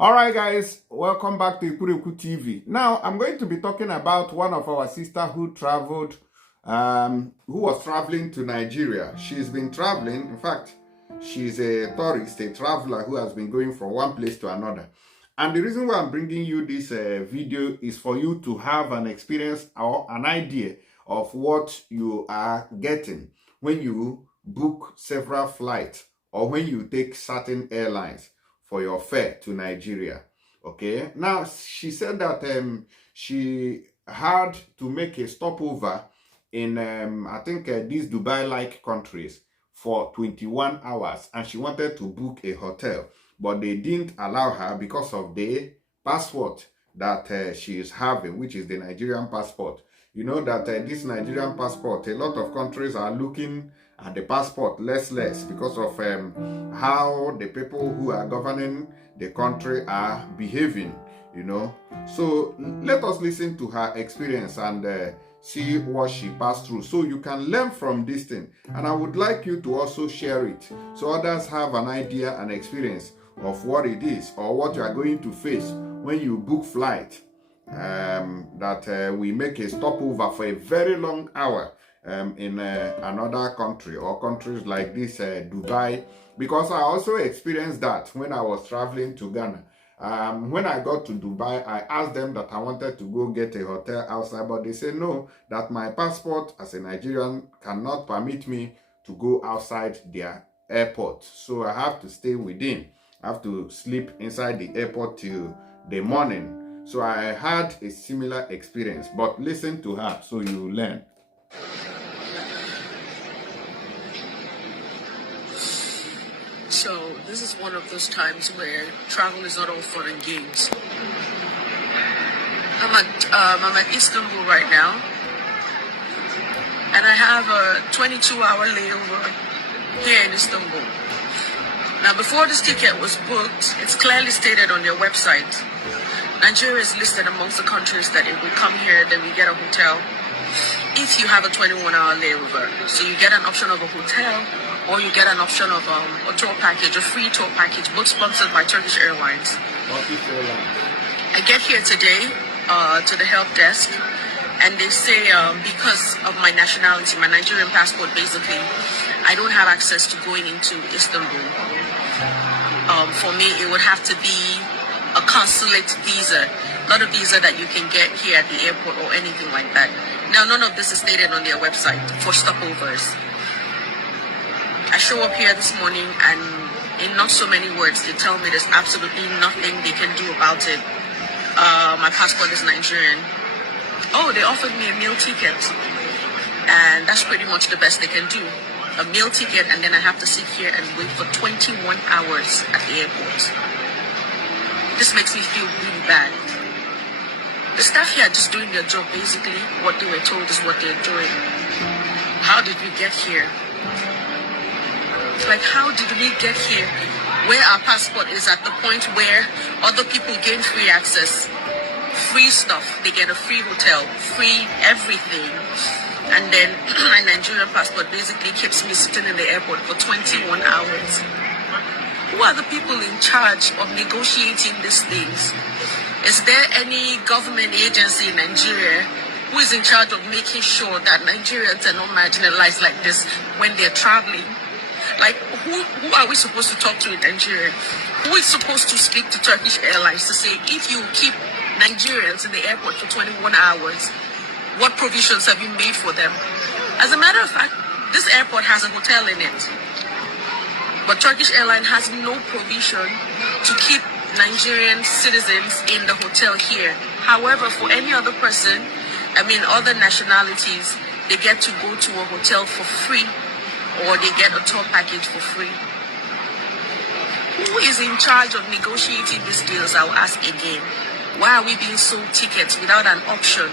All right, guys, welcome back to Ikureku TV. Now, I'm going to be talking about one of our sister who traveled, who was traveling to Nigeria. She's been traveling. In fact, she's a tourist, a traveler who has been going from one place to another. And the reason why I'm bringing you this video is for you to have an experience or an idea of what you are getting when you book several flights or when you take certain airlines for your fare to Nigeria. Okay, now she said that she had to make a stopover in I think these Dubai-like countries for 21 hours, and she wanted to book a hotel, but they didn't allow her because of the passport that she is having, which is the Nigerian passport. You know that this Nigerian passport, a lot of countries are looking at the passport less because of how the people who are governing the country are behaving, you know. So let us listen to her experience and see what she passed through, so you can learn from this thing. And I would like you to also share it so others have an idea and experience of what it is or what you are going to face when you book flight. We make a stopover for a very long hour in another country or countries like this, Dubai, because I also experienced that when I was traveling to Ghana. When I got to Dubai, I asked them that I wanted to go get a hotel outside, but they said no, that my passport as a Nigerian cannot permit me to go outside their airport. So I have to stay within. I have to sleep inside the airport till the morning. So I had a similar experience, but listen to her so you learn. So this is one of those times where travel is not all fun and games. I'm at Istanbul right now, and I have a 22-hour layover here in Istanbul. Now, before this ticket was booked, it's clearly stated on their website. Nigeria is listed amongst the countries that if we come here, then we get a hotel. If you have a 21-hour layover, so you get an option of a hotel, or you get an option of a tour package, a free tour package, both sponsored by Turkish Airlines. I get here today to the help desk, and they say because of my nationality, my Nigerian passport, basically, I don't have access to going into Istanbul. For me, it would have to be a consulate visa, not a visa that you can get here at the airport or anything like that. Now, none of this is stated on their website for stopovers. I show up here this morning, and in not so many words, they tell me there's absolutely nothing they can do about it. My passport is Nigerian. Oh, they offered me a meal ticket, and that's pretty much the best they can do. A meal ticket, and then I have to sit here and wait for 21 hours at the airport. This makes me feel really bad. The staff here are just doing their job, basically. What they were told is what they're doing. How did we get here? Like, how did we get here where our passport is at the point where other people gain free access, free stuff, they get a free hotel, free everything, and then my Nigerian passport basically keeps me sitting in the airport for 21 hours. Who are the people in charge of negotiating these things? Is there any government agency in Nigeria who is in charge of making sure that Nigerians are not marginalized like this when they're traveling? Like, who are we supposed to talk to in Nigeria? Who is supposed to speak to Turkish Airlines to say, if you keep Nigerians in the airport for 21 hours, what provisions have you made for them? As a matter of fact, this airport has a hotel in it. But Turkish Airlines has no provision to keep Nigerian citizens in the hotel here. However, for any other person, other nationalities, they get to go to a hotel for free, or they get a tour package for free. Who is in charge of negotiating these deals? I'll ask again. Why are we being sold tickets without an option?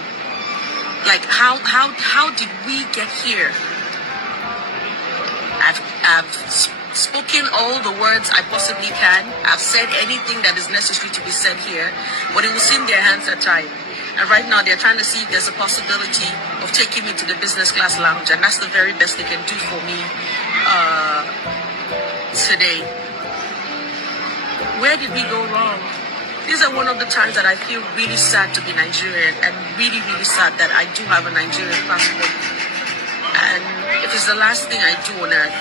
Like, how did we get here? I've spoken all the words I possibly can. I've said anything that is necessary to be said here, but it will seem their hands are tied. And right now, they're trying to see if there's a possibility of taking me to the business class lounge, and that's the very best they can do for me today. Where did we go wrong? These are one of the times that I feel really sad to be Nigerian, and really, really sad that I do have a Nigerian passport. And if it's the last thing I do on earth,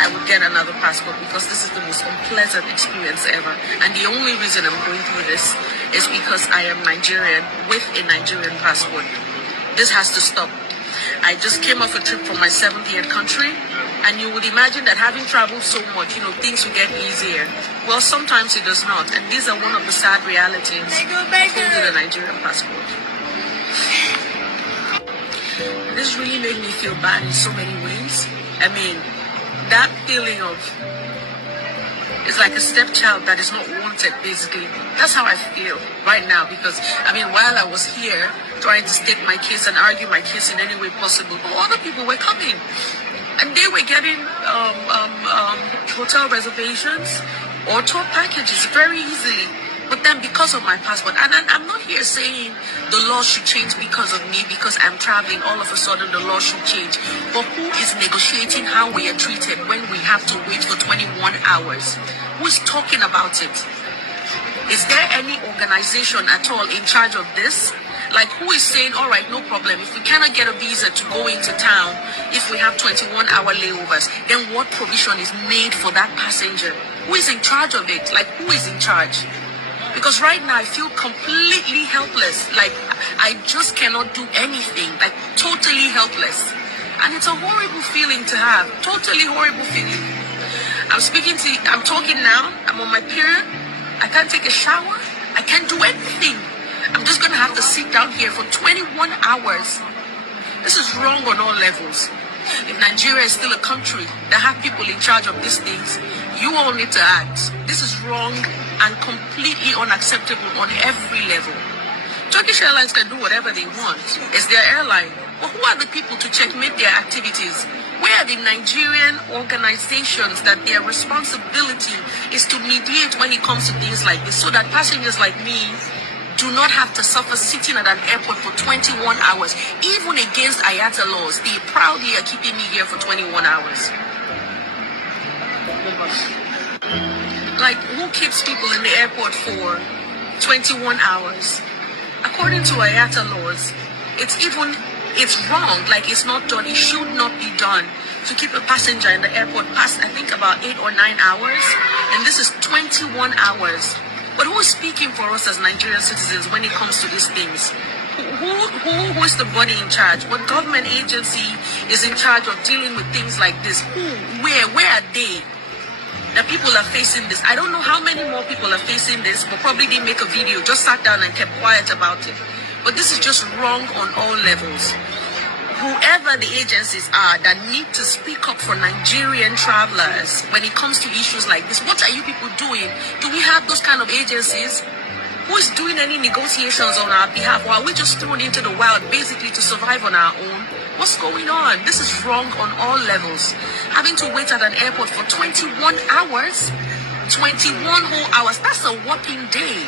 I would get another passport, because this is the most unpleasant experience ever. And the only reason I'm going through this is because I am Nigerian with a Nigerian passport. This has to stop. I just came off a trip from my 7th year country, and you would imagine that having traveled so much, things will get easier. Well, sometimes it does not, and these are one of the sad realities of holding a Nigerian passport. This really made me feel bad in so many ways. I mean, that feeling of, it's like a stepchild that is not wanted, basically. That's how I feel right now, because, while I was here trying to state my case and argue my case in any way possible, but other people were coming, and they were getting hotel reservations or tour packages very easily. But then because of my passport, and I'm not here saying the law should change because of me, because I'm traveling, all of a sudden the law should change. But who is negotiating how we are treated when we have to wait for 21 hours? Who is talking about it? Is there any organization at all in charge of this? Like, who is saying, all right, no problem, if we cannot get a visa to go into town, if we have 21-hour layovers, then what provision is made for that passenger? Who is in charge of it? Like, who is in charge? Because right now I feel completely helpless. Like, I just cannot do anything. Like, totally helpless. And it's a horrible feeling to have. Totally horrible feeling. I'm talking now. I'm on my period. I can't take a shower. I can't do anything. I'm just going to have to sit down here for 21 hours. This is wrong on all levels. If Nigeria is still a country that have people in charge of these things, you all need to act. This is wrong and completely unacceptable on every level. Turkish Airlines can do whatever they want. It's their airline. But who are the people to checkmate their activities? Where are the Nigerian organizations that their responsibility is to mediate when it comes to things like this, so that passengers like me do not have to suffer sitting at an airport for 21 hours, even against IATA laws? They proudly are keeping me here for 21 hours. Like, who keeps people in the airport for 21 hours? According to IATA laws, it's wrong. Like, it's not done. It should not be done to keep a passenger in the airport past, I think, about 8 or 9 hours. And this is 21 hours. But who is speaking for us as Nigerian citizens when it comes to these things? Who is the body in charge? What government agency is in charge of dealing with things like this? Who? Where are they? That people are facing this. I don't know how many more people are facing this, but probably they make a video, just sat down and kept quiet about it. But this is just wrong on all levels. Whoever the agencies are that need to speak up for Nigerian travelers when it comes to issues like this, what are you people doing? Do we have those kind of agencies? Who is doing any negotiations on our behalf? Or are we just thrown into the wild basically to survive on our own? What's going on? This is wrong on all levels. Having to wait at an airport for 21 hours, 21 whole hours, that's a whopping day.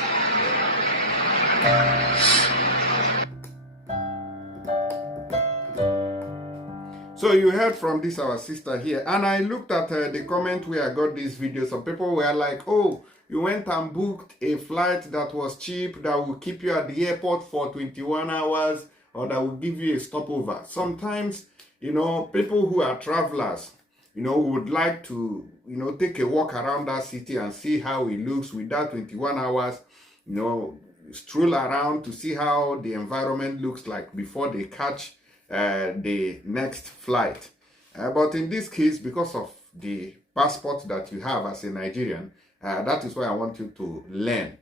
So you heard from this our sister here, and I looked at the comment where I got this video. Some people were like, oh, you went and booked a flight that was cheap, that will keep you at the airport for 21 hours, or that will give you a stopover. Sometimes, people who are travelers, would like to, take a walk around that city and see how it looks with that 21 hours, stroll around to see how the environment looks like before they catch the next flight. But in this case, because of the passport that you have as a Nigerian, that is why I want you to learn,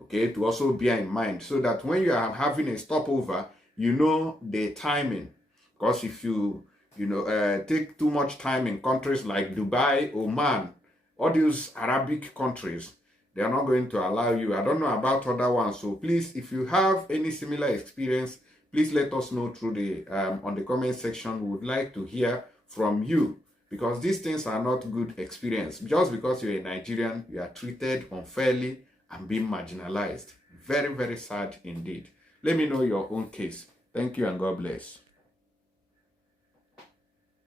okay, to also bear in mind, so that when you are having a stopover, you know the timing. Because if you take too much time in countries like Dubai, Oman, all these Arabic countries, they are not going to allow you. I don't know about other ones, so please, if you have any similar experience, please let us know through the on the comment section. We would like to hear from you, because these things are not good experience. Just because you're a Nigerian, you are treated unfairly and being marginalized. Very, very sad indeed. Let me know your own case. Thank you and God bless.